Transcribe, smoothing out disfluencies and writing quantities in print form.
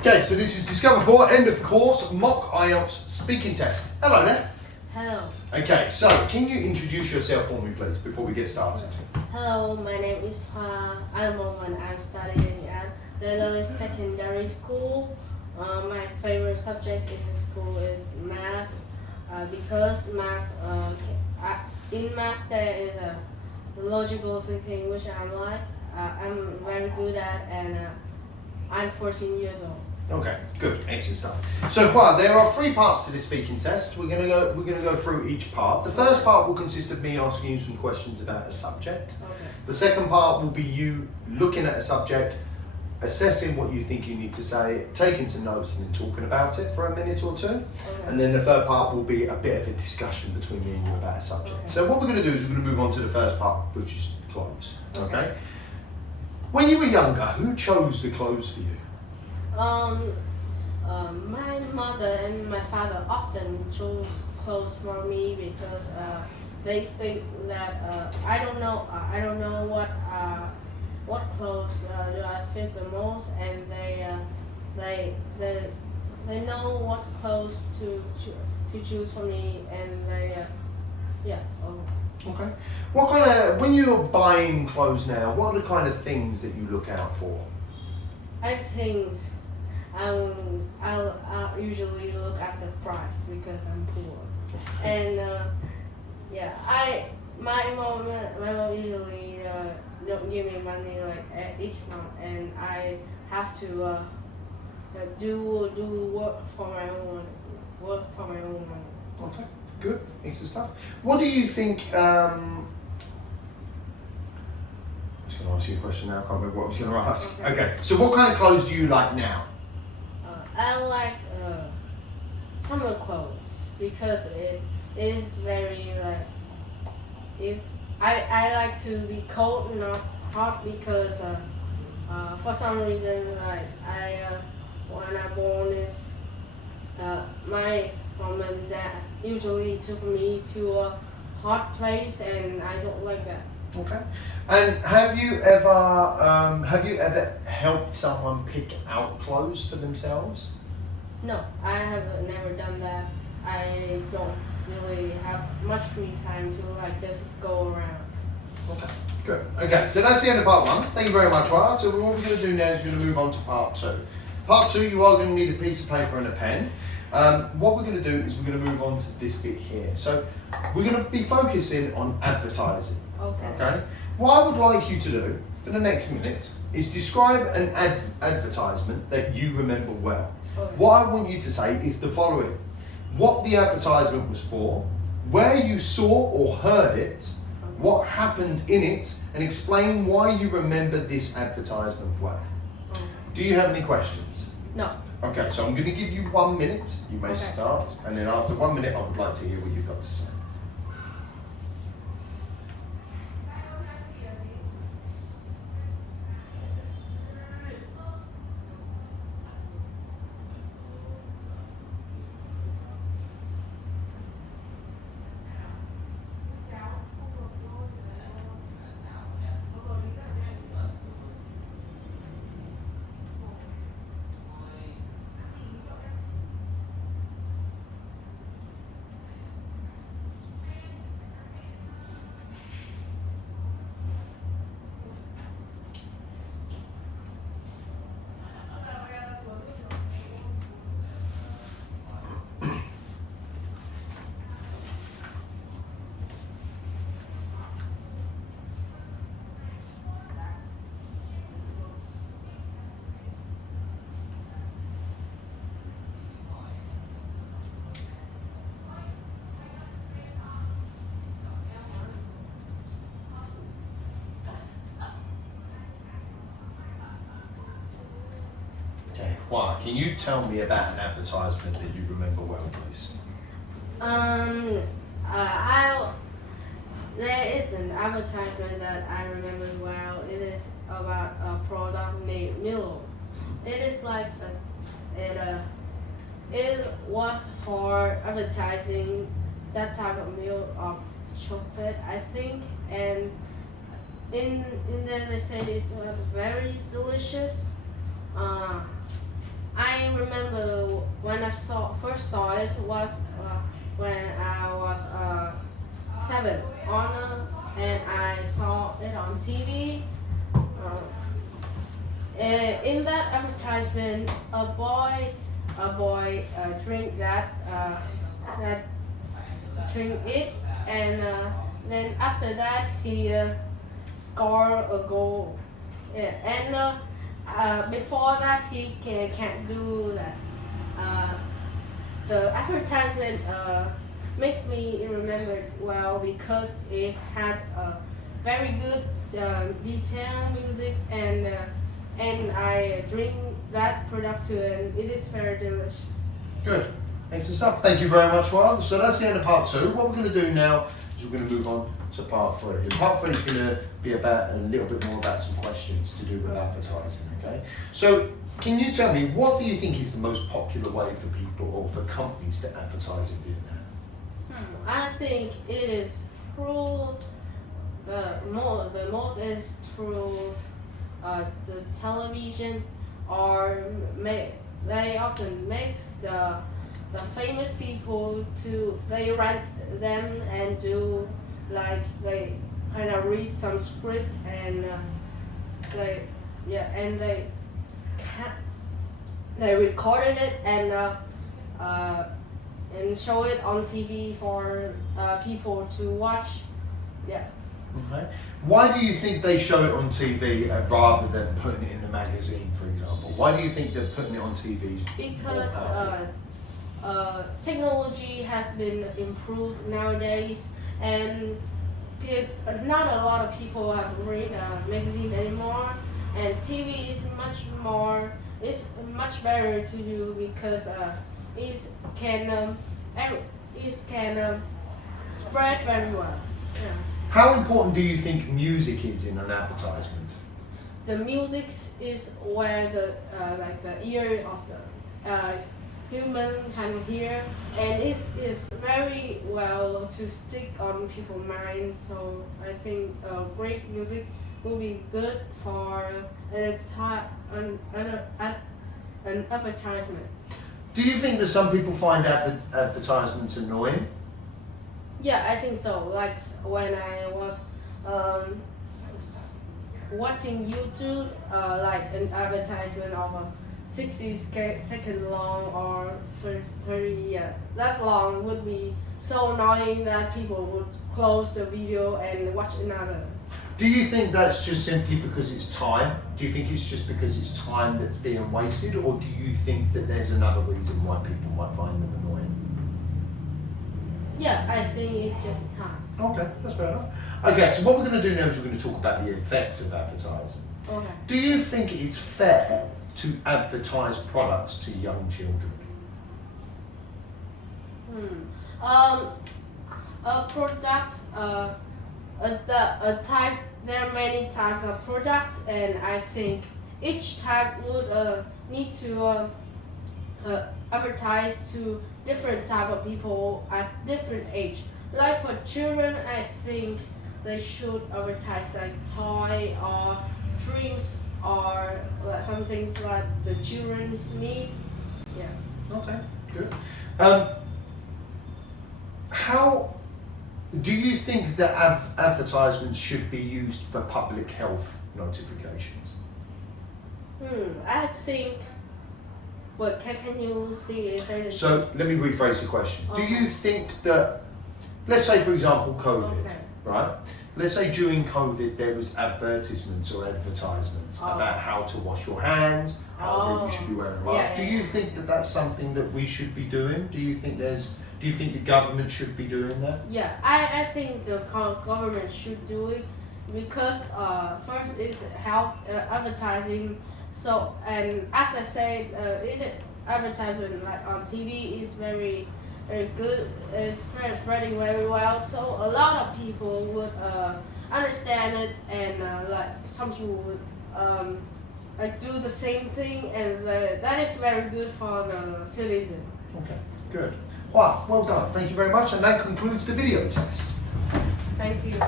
Okay, so this is Discover 4, end of course, mock Ielts speaking test. Hello there. Hello. Okay, so can you introduce yourself for me, please, before we get started? Hello, my name is at the moment I'm studying at the secondary school. My favorite subject in school is math because math, in math there is a logical thinking which I'm very good at, and I'm 14 years old. Okay, good, excellent stuff. So far, there are 3 parts to this speaking test. We're gonna go through each part. The first part will consist of me asking you some questions about a subject. Okay. The second part will be you looking at a subject, assessing what you think you need to say, taking some notes, and then talking about it for a minute or two. Okay. And then the third part will be a bit of a discussion between me and you about a subject. Okay. So what we're going to do is we're going to move on to the first part, which is clothes. Okay. When you were younger, who chose the clothes for you? My mother and my father often chose clothes for me because they think that I don't know what clothes do I fit the most, and they know what clothes to choose for me, and Okay. What kind of, when you're buying clothes now, what are the kind of things that you look out for? I think I'll usually look at the price because I'm poor, and my mom usually don't give me money like each month, and I have to do work for my own money. Okay, good, excellent stuff. What do you think? I'm just going to ask you a question now. I can't remember what I was going to ask. Okay, so what kind of clothes do you like now? I like summer clothes because it is very I like to be cold, not hot, because for some reason when I born is my mom and dad usually took me to a hot place, and I don't like that. Okay. And have you ever helped someone pick out clothes for themselves? No, I have never done that. I don't really have much free time to just go around. Okay, good. Okay, so that's the end of part 1. Thank you very much, Ryan. So what we're going to do now is we're going to move on to part 2. Part 2, you are going to need a piece of paper and a pen. What we're going to do is we're going to move on to this bit here. So we're going to be focusing on advertising. Okay. What I would like you to do for the next minute is describe an advertisement that you remember well. Okay. What I want you to say is the following: what the advertisement was for, where you saw or heard it, what happened in it, and explain why you remember this advertisement well. Do you have any questions? No. Okay, so I'm going to give you 1 minute. You may start, and then after 1 minute, I would like to hear what you've got to say. Okay, Juan, can you tell me about an advertisement that you remember well, please? There is an advertisement that I remember well. It is about a product named Milo. It is like it was for advertising that type of milk of chocolate, I think, and in there they say it's very delicious. I remember when I first saw it was when I was 7 and I saw it on TV. In that advertisement, a boy drink drink it, and then after that he scored a goal. Yeah, and before that he can't do that. The advertisement makes me remember it well because it has a very good detail music, and I drink that product too, and it is very delicious. Good. Excellent stuff. Thank you very much, Wild. So that's the end of part 2. What we're going to do now is we're going to move on to part 3. And part 3 is going to be about a little bit more about some questions to do with advertising. Okay. So can you tell me, what do you think is the most popular way for people or for companies to advertise in Vietnam? I think it is through the most is through the television, or they often make the famous people they rent them and do they kind of read some script, and they recorded it and show it on TV for people to watch. Yeah. Okay. Why do you think they show it on TV rather than putting it in a magazine, for example? Why do you think that putting it on TV is because more powerful? technology has been improved nowadays, and not a lot of people have read a magazine anymore, and TV is much better to do because it can spread very well. Yeah. How important do you think music is in an advertisement? The music is where the ear of the human can hear, and it is very well to stick on people's minds. So I think great music will be good for an advertisement. Do you think that some people find advertisements annoying? Yeah, I think so. Like when I was watching YouTube, like an advertisement of a 60-second long or 30 that long would be so annoying that people would close the video and watch another. Do you think that's just simply because it's time? Do you think it's just because it's time that's being wasted, or do you think that there's another reason why people might find them annoying? Yeah, I think it's just time. Okay, that's fair enough. Okay, so what we're going to do now is we're going to talk about the effects of advertising. Okay. Do you think it's fair to advertise products to young children? A product, a type. There are many types of products, and I think each type would need to advertise to different type of people at different age. Like for children, I think they should advertise like toy or drinks or some things like the children's need. Yeah. Okay, good. How do you think that advertisements should be used for public health notifications? I think. What can you see it? So let me rephrase the question. Okay. Do you think that, let's say for example COVID, Okay. right? Let's say during COVID there was advertisements or advertisements Oh. about how to wash your hands, how that you should be wearing a mask. Yeah, Do yeah. you think that that's something that we should be doing? Do you think the government should be doing that? Yeah, I think the government should do it because first is health advertising. So, and as I said, advertisement like on TV is very good. It's spreading very well. So a lot of people would understand it, and like some people would do the same thing, and that is very good for the citizen. Okay, good. Wow, well done. Thank you very much. And that concludes the video test. Thank you.